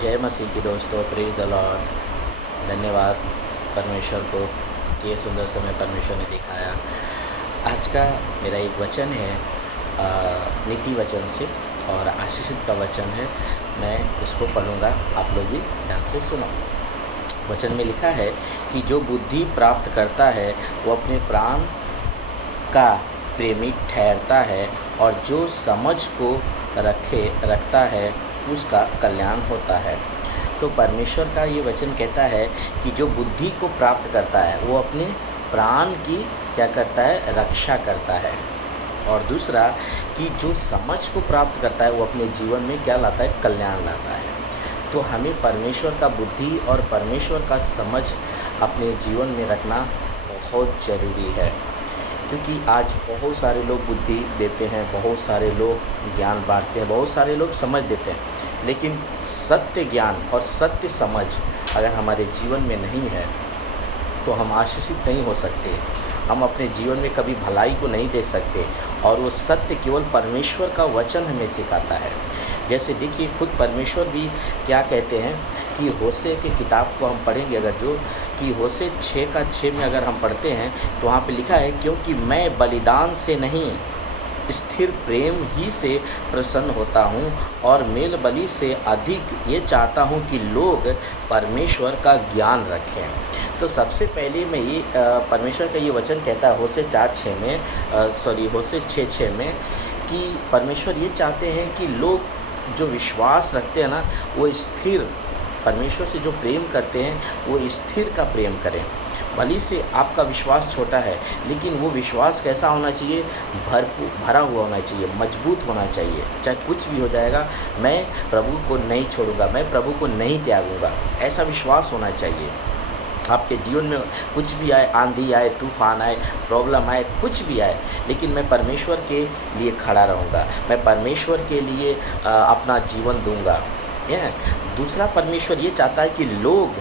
जय मसीह की दोस्तों, प्रेज द लॉर्ड। धन्यवाद परमेश्वर को कि ये सुंदर समय परमेश्वर ने दिखाया। आज का मेरा एक वचन है नीति वचन से और आशीषित का वचन है। मैं उसको पढ़ूंगा, आप लोग भी ध्यान से सुनो। वचन में लिखा है कि जो बुद्धि प्राप्त करता है वो अपने प्राण का प्रेमी ठहरता है, और जो समझ को रखता है उसका कल्याण होता है। तो परमेश्वर का ये वचन कहता है कि जो बुद्धि को प्राप्त करता है वो अपने प्राण की क्या करता है, रक्षा करता है। और दूसरा कि जो समझ को प्राप्त करता है वो अपने जीवन में क्या लाता है, कल्याण लाता है। तो हमें परमेश्वर का बुद्धि और परमेश्वर का समझ अपने जीवन में रखना बहुत ज़रूरी है, क्योंकि आज बहुत सारे लोग बुद्धि देते हैं, बहुत सारे लोग ज्ञान बांटते हैं, बहुत सारे लोग समझ देते हैं, लेकिन सत्य ज्ञान और सत्य समझ अगर हमारे जीवन में नहीं है तो हम आशीषित नहीं हो सकते। हम अपने जीवन में कभी भलाई को नहीं देख सकते, और वो सत्य केवल परमेश्वर का वचन हमें सिखाता है। जैसे देखिए, खुद परमेश्वर भी क्या कहते हैं कि होशे की किताब को हम पढ़ेंगे, अगर जो कि होशे 6:6 में अगर हम पढ़ते हैं तो वहाँ पे लिखा है, क्योंकि मैं बलिदान से नहीं स्थिर प्रेम ही से प्रसन्न होता हूँ, और मेल बलि से अधिक ये चाहता हूँ कि लोग परमेश्वर का ज्ञान रखें। तो सबसे पहले मैं ये परमेश्वर का ये वचन कहता है होशे 6:6 में कि परमेश्वर ये चाहते हैं कि लोग जो विश्वास रखते हैं ना, वो स्थिर, परमेश्वर से जो प्रेम करते हैं वो स्थिर का प्रेम करें। भली से आपका विश्वास छोटा है, लेकिन वो विश्वास कैसा होना चाहिए, भरा हुआ होना चाहिए, मजबूत होना चाहिए। चाहे कुछ भी हो जाएगा, मैं प्रभु को नहीं छोड़ूंगा, मैं प्रभु को नहीं त्यागूंगा, ऐसा विश्वास होना चाहिए। आपके जीवन में कुछ भी आए, आंधी आए, तूफान आए, प्रॉब्लम आए, कुछ भी आए, लेकिन मैं परमेश्वर के लिए खड़ा रहूँगा, मैं परमेश्वर के लिए अपना जीवन दूंगा। दूसरा, परमेश्वर ये चाहता है कि लोग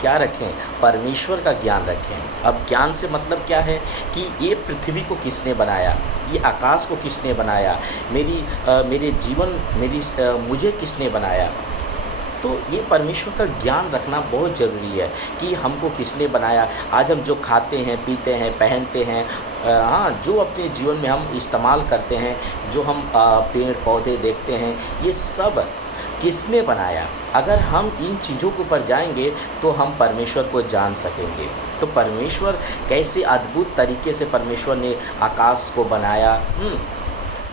क्या रखें, परमेश्वर का ज्ञान रखें। अब ज्ञान से मतलब क्या है कि ये पृथ्वी को किसने बनाया, ये आकाश को किसने बनाया, मेरे जीवन मुझे किसने बनाया। तो ये परमेश्वर का ज्ञान रखना बहुत ज़रूरी है कि हमको किसने बनाया। आज हम जो खाते हैं, पीते हैं, पहनते हैं, जो अपने जीवन में हम इस्तेमाल करते हैं, जो हम पेड़ पौधे देखते हैं, ये सब किसने बनाया। अगर हम इन चीज़ों के ऊपर जाएंगे तो हम परमेश्वर को जान सकेंगे। तो परमेश्वर कैसे अद्भुत तरीके से परमेश्वर ने आकाश को बनाया,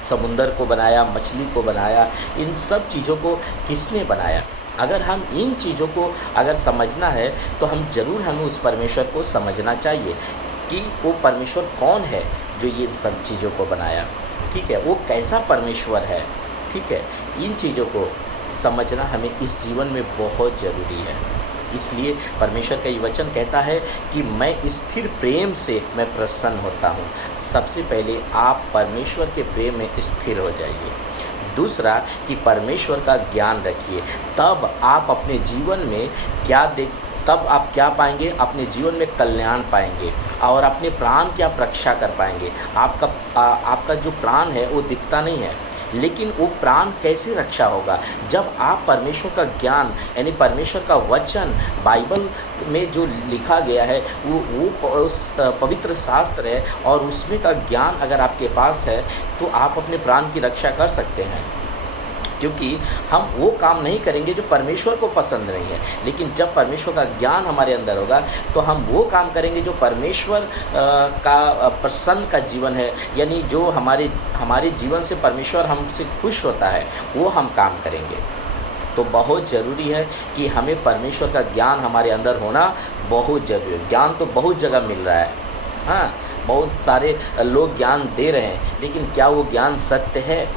समुंदर को बनाया, मछली को बनाया, इन सब चीज़ों को किसने बनाया। अगर हम इन चीज़ों को अगर समझना है तो हमें उस परमेश्वर को समझना चाहिए कि वो परमेश्वर कौन है जो ये सब चीज़ों को बनाया। ठीक है, वो कैसा परमेश्वर है। ठीक है, इन चीज़ों को समझना हमें इस जीवन में बहुत ज़रूरी है। इसलिए परमेश्वर का ये वचन कहता है कि मैं स्थिर प्रेम से मैं प्रसन्न होता हूँ। सबसे पहले आप परमेश्वर के प्रेम में स्थिर हो जाइए। दूसरा कि परमेश्वर का ज्ञान रखिए, तब आप अपने जीवन में तब आप क्या पाएंगे, अपने जीवन में कल्याण पाएंगे, और अपने प्राण की आप रक्षा कर पाएंगे। आपका जो प्राण है वो दिखता नहीं है, लेकिन वो प्राण कैसे रक्षा होगा, जब आप परमेश्वर का ज्ञान यानी परमेश्वर का वचन, बाइबल में जो लिखा गया है वो पवित्र शास्त्र है, और उसमें का ज्ञान अगर आपके पास है तो आप अपने प्राण की रक्षा कर सकते हैं। क्योंकि हम वो काम नहीं करेंगे जो परमेश्वर को पसंद नहीं है, लेकिन जब परमेश्वर का ज्ञान हमारे अंदर होगा तो हम वो काम करेंगे जो परमेश्वर का प्रसन्न का जीवन है, यानी जो हमारे जीवन से परमेश्वर हमसे खुश होता है, वो हम काम करेंगे। तो बहुत ज़रूरी है कि हमें परमेश्वर का ज्ञान हमारे अंदर होना बहुत ज़रूरी है। ज्ञान तो बहुत जगह मिल रहा है, बहुत सारे लोग ज्ञान दे रहे हैं, लेकिन क्या वो ज्ञान सत्य है,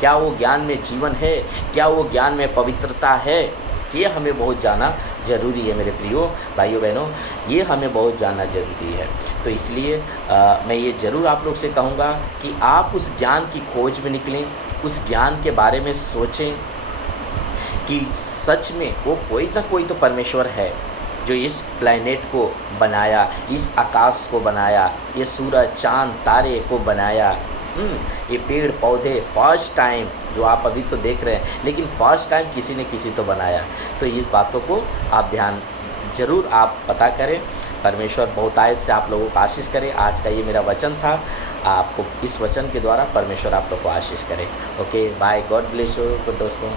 क्या वो ज्ञान में जीवन है, क्या वो ज्ञान में पवित्रता है, ये हमें बहुत जानना ज़रूरी है। मेरे प्रियो भाइयों बहनों, ये हमें बहुत जानना ज़रूरी है। तो इसलिए मैं ये ज़रूर आप लोग से कहूँगा कि आप उस ज्ञान की खोज में निकलें, उस ज्ञान के बारे में सोचें कि सच में वो कोई ना कोई तो परमेश्वर है जो इस प्लैनेट को बनाया, इस आकाश को बनाया, ये सूरज चाँद तारे को बनाया, ये पेड़ पौधे फर्स्ट टाइम जो आप अभी तो देख रहे हैं, लेकिन फर्स्ट टाइम किसी ने किसी तो बनाया। तो इस बातों को आप ध्यान ज़रूर आप पता करें। परमेश्वर बहुतायत से आप लोगों को आशीष करे। आज का ये मेरा वचन था, आपको इस वचन के द्वारा परमेश्वर आप लोग को आशीष करे। Okay bye, God bless you दोस्तों।